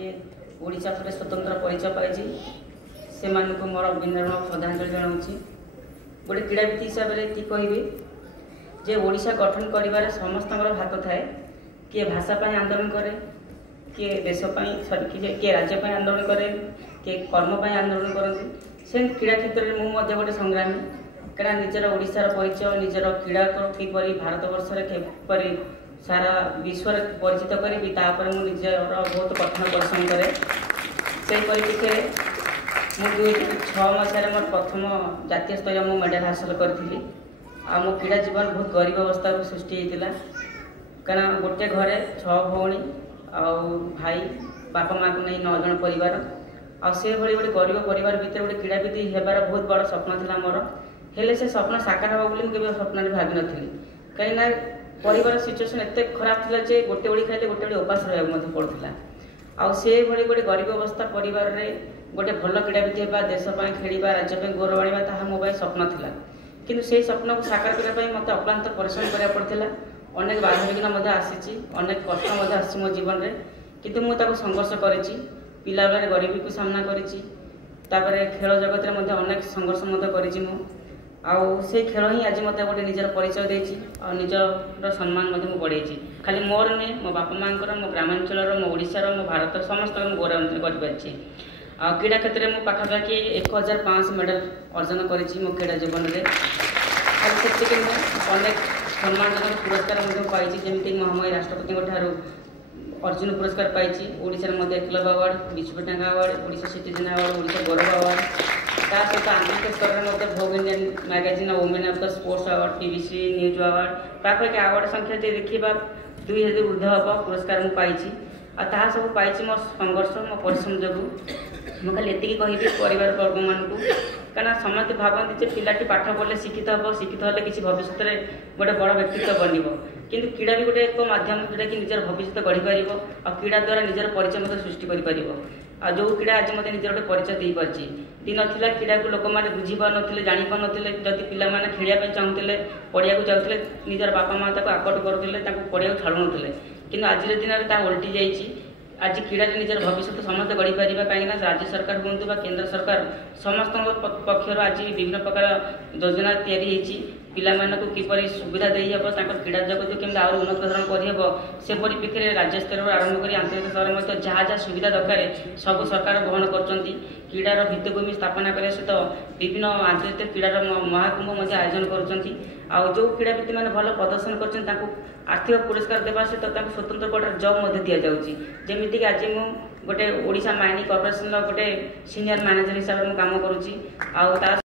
किए ओडिशा पर स्वतंत्र परिचय पाई से मोर विनम्र श्रद्धांजलि जनाऊँगी। गोटे क्रीड़ाविद हिसाब से कहबी जे ओडिशा गठन कर समस्त हाथ थाए। किए भाषापी आंदोलन करे, किए देशपाई किए राज्यपाई आंदोलन करे, किए कर्मपाई आंदोलन करती। से क्रीड़ा क्षेत्र में मुझे गोटे संग्रामी क्या निजर ओडिशार परिचय निजर क्रीड़ा किपरि भारत वर्ष किपरि सारा विश्व परिचित करी निजर बहुत कठिन परिश्रम करे। से परिप्रेक्षी में 2006 मसीह मोर प्रथम जातीय स्तर मु मेडल हासिल करी। मो क्रीड़ा जीवन बहुत गरीब अवस्था सृष्टि होता क्या गोटे घरे 6 भौणी भाई बापा माँ को नहीं 9 जन परिवार से भाई गोटे गरीब परिवार भितर गोटे क्रीड़ाविद होबार बहुत बड़ स्वप्न था मोर। हेले से स्वप्न साकार हम बोली मुझे स्वप्न भाव नी कहीं परिवार सिचुएसन एत खराब था जे गोटे ओड़ी खाइले गोटे ओड़ी उपास रहा पड़ता। आउ से भाई गोटे गरीब अवस्था परिवार में गोटे भल क्रीड़ाविद होगा देशपाई खेलवा राज्य गौरव आने ताहा मो स्वप्न था। किंतु से स्वप्न को साकार करने मत अक्लांत परिश्रम करा पड़ता। अनेक बाधा विघ्न आसी अनेक कष्ट आसी मो जीवन में किंतु मुझे संघर्ष करी पिला बेले गरीबी को सामना करी खेल जगत में अनेक संघर्ष करी से खेल ही आज मत गोटे निजर परिचय देती निजर सम्मान बढ़े खाली मोर नुहे मो बापा माँ मो ग्रामांचल मो ओडिशार मो भारत समस्त गौरव कर क्रीड़ा क्षेत्र में पाखापाखि 1500 मेडल अर्जन करी मो क्रीड़ा जीवन में। से अनेक सम्मानजनक पुरस्कार पाई जमीक महामहिम राष्ट्रपति अर्जुन पुरस्कार पाई ओडिशा मध्य क्लब अवार्ड विश्व टांगा award Odisha citizen award Odisha Gaurav award सहित आंतरिक स्तर में Vogue Indian magazine women of the sports award BBC news award पाखापाखि अवार्ड संख्या जो देखा 2000 ऊर्ध हम पुरस्कार मुझे पाई सब पाई मो संघर्ष मो परिश्रम जो मुझे खाली एति कहबी परिवार वर्ग मानू क्या समस्त भावती पिलाटी पाठ पढ़ले शिक्षित हम शिक्षित हेल्ले किसी भविष्य में गोटे बड़ व्यक्तित्व बन किंतु क्रीड़ा भी गोटे एक माध्यम जोटा कि निजर भविष्य गढ़ी पार और क्रीड़ा द्वारा निजर परिचय सृष्टि कर जो क्रीड़ा आज मत निजर गोटे परिचय दे पार्टी दिन था क्रीड़ा को लोक मैंने बुझी पार ना जानी पार ना जदि पिलाने खेलने चाहूले पढ़िया जाते निजर बापा माँ आकट करुले पढ़िया छाड़ू ना कि आज दिन में उल्टी जाइए। आज क्रीड़ा निजर भविष्य समस्त गढ़ी पार कहीं राज्य सरकार हूँ केंद्र सरकार समस्त पक्षर आज विभिन्न प्रकार योजना तैयारी पिलाମାନଙ୍କୁ किपरि सुविधा देई हबो क्रीड़ा जगत केमती आहुरी उन्नत धरण करहब से परिप्रेक्षी में राज्य स्तर आरंभ कर आंतरिक स्तर में जहाँ जहाँ सुविधा दरकार सब सरकार बहन कर क्रीडार भित्तिभूमि स्थापना करने सहित विभिन्न आंतरिक क्रीडार महाकुंभ आयोजन कर जो क्रीड़ाविद मैंने भल प्रदर्शन कर आर्थिक पुरस्कार देवा सहित स्वतंत्र गोटे जब दि जाऊँगी जमीक आज मु गोटे ओडिशा माइनिंग कॉर्पोरेशन गोटे सीनियर मैनेजर हिसाब से काम करुँची।